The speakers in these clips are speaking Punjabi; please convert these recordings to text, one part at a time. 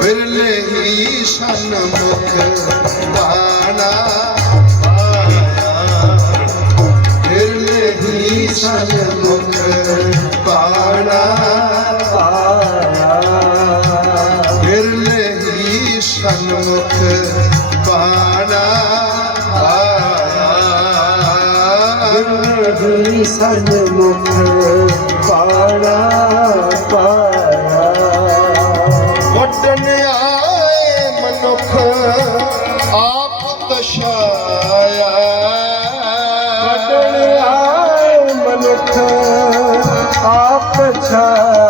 ਵਿਰਲੇ ਹੀ ਸਨਮੁਖ ਬਾਣਾ ਆਇਆ ਵਿਰਲੇ ਹੀ ਸਨਮੁਖ ਵਿਰਲੇ ਹੀ ਸਨਮੁਖ ਬਾਣਾ ਆਇਆ ਸਨਮੁਖ ਪਾਣਾ ਪਾਇਆ ਵੱਡਣ ਆਏ ਮਨੁੱਖ ਆਪ ਤਸ਼ਾਇਆ ਵਡਣ ਆਏ ਮਨੁੱਖ ਆਪ ਛਾਇਆ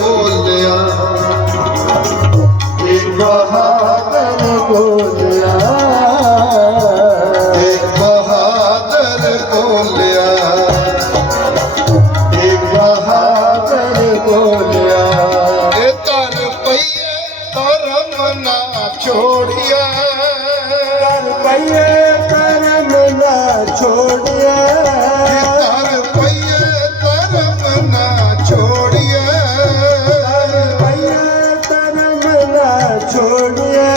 ਬੋਲਿਆ ਤੇਗ ਬਹਾਦਰ ਬੋਲਿਆ ਤੇਗ ਬਹਾਦਰ ਛੋੜਿਆ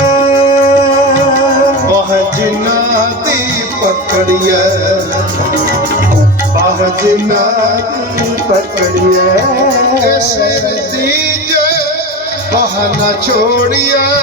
ਵਾਹ ਜਿਨ੍ਹਾਂ ਦੀ ਪਕੜੀਐ ਬਾਹ ਜਿਨਾ ਦੀ ਪਕੜਿਆ ਸਿਰ ਦੀਜੇ ਵਾਹ ਨਾ ਛੋੜਿਆ ਨਾ ਛੋੜਿਆ